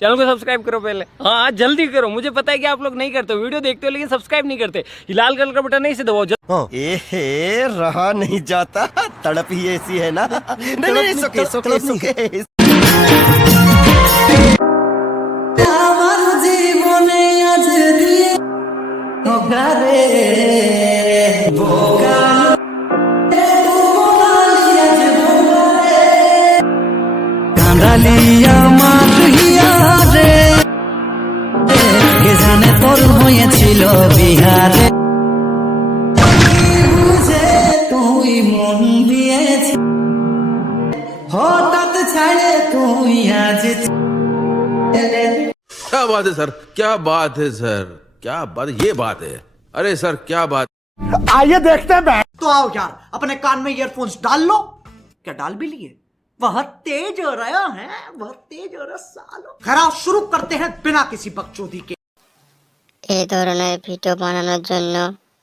Channel को subscribe करो पहले। हाँ जल्दी करो, मुझे पता है कि आप लोग नहीं करते हो, वीडियो देखते हो लेकिन सब्सक्राइब नहीं करते। ये लाल कलर का बटन नहीं से दबाओ। ए रहा नहीं जाता, तड़प ही ऐसी है ना। नहीं सुके আমার জীবনে আজ দিয়ে ঘরে বোকালো কাঁদালিয়া মাতহিয়া রে কে জানে তোর হয়েছিল বিহারে বুঝে তুই মন দিয়েছি হঠাৎ ছাড়ে তুই আজ क्या बात है सर, क्या बात है सर, क्या बात, ये बात है। अरे सर क्या बात। आइए देखते हैं। तो आओ यार, अपने कान में ईयरफोन्स डाल लो। क्या डाल भी लिए? बहुत तेज हो रहा है, बहुत तेज हो रहा सालो। खैर शुरू करते हैं बिना किसी बकचोदी के। এই ধরনের ভিডিও বানানোর জন্য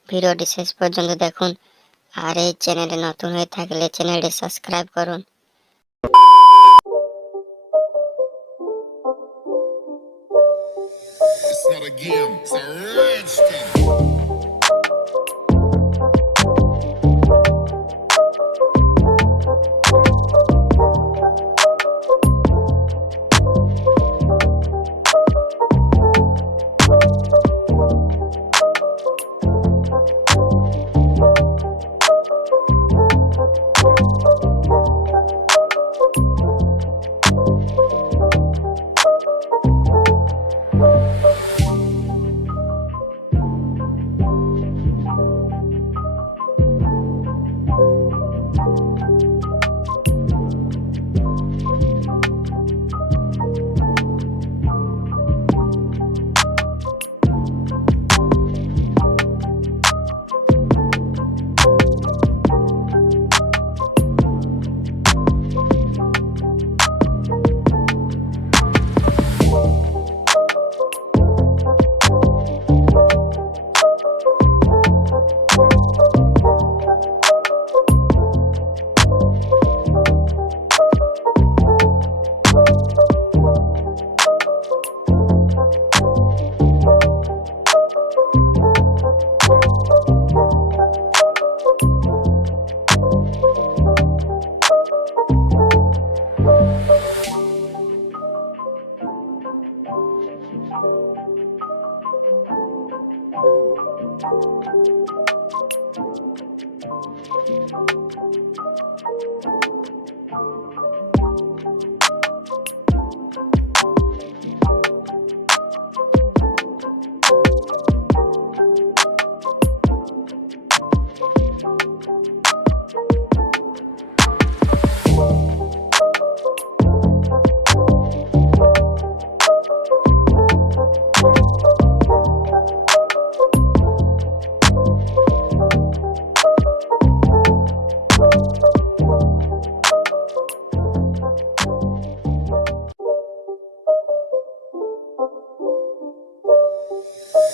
ভিডিওটি শেষ পর্যন্ত দেখুন আর এই চ্যানেলে নতুন হয়ে থাকলে চ্যানেলটি সাবস্ক্রাইব করুন। It's not a game, it's a rich thing.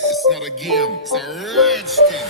It's not a game, it's a rich thing.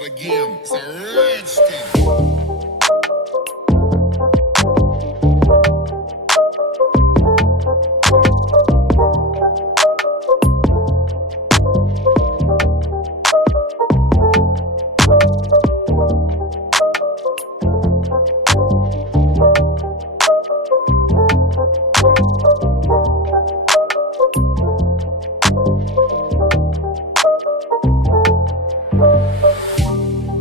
not a game, it's a rich thing.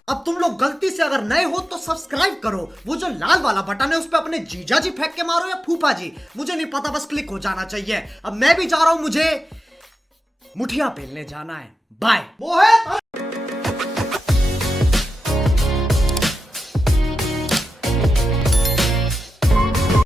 अब तुम लोग गलती से अगर नए हो तो सब्सक्राइब करो, वो जो लाल वाला बटन है उस पर अपने जीजा जी फेंक के मारो या फूफा जी, मुझे नहीं पता, बस क्लिक हो जाना चाहिए। अब मैं भी जा रहा हूं, मुझे मुठिया पेलने जाना है। बाय।